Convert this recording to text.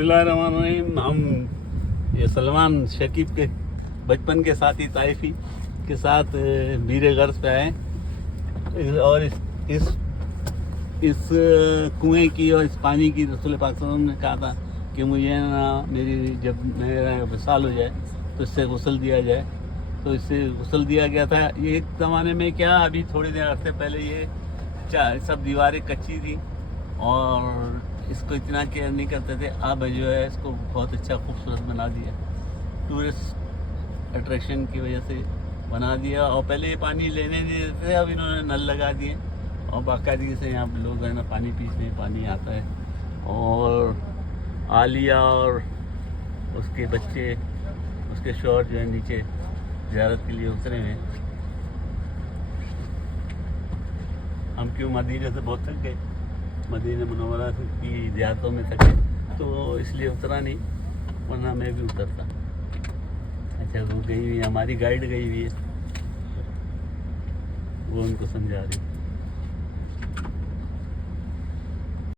बिस्मिल्लाहिर्रहमानिर्रहीम। हम ये सलमान शकीब के बचपन के साथी ताइफी के साथ बीरे गर्ज पे आए और इस कुएं की और इस पानी की रसूल पाक सल्लल्लाहु अलैहि वसल्लम ने कहा था कि मुझे ना मेरी जब मेरा विसाल हो जाए तो इससे गुस्ल दिया जाए। तो इससे गुस्ल दिया गया था। ये एक ज़माने में क्या, अभी थोड़ी देर अरसे पहले ये सब दीवारें कच्ची थी और इसको इतना केयर नहीं करते थे। अब जो है इसको बहुत अच्छा खूबसूरत बना दिया, टूरिस्ट अट्रैक्शन की वजह से बना दिया। और पहले ये पानी लेने नहीं देते थे, अब इन्होंने नल लगा दिए और बाकायदगी से यहाँ पे लोग है ना पानी पीते हैं, पानी आता है। और आलिया और उसके बच्चे, उसके शौहर जो है नीचे ज़ियारत के लिए उतरे हुए हैं। हम क्यों मदीने से बहुत थक गए, मदीने मुनव्वरा की ज़ियारतों में थके तो इसलिए उतरा नहीं, वरना मैं भी उतरता। अच्छा वो गई हुई, हमारी गाइड गई हुई है, वो उनको समझा रही।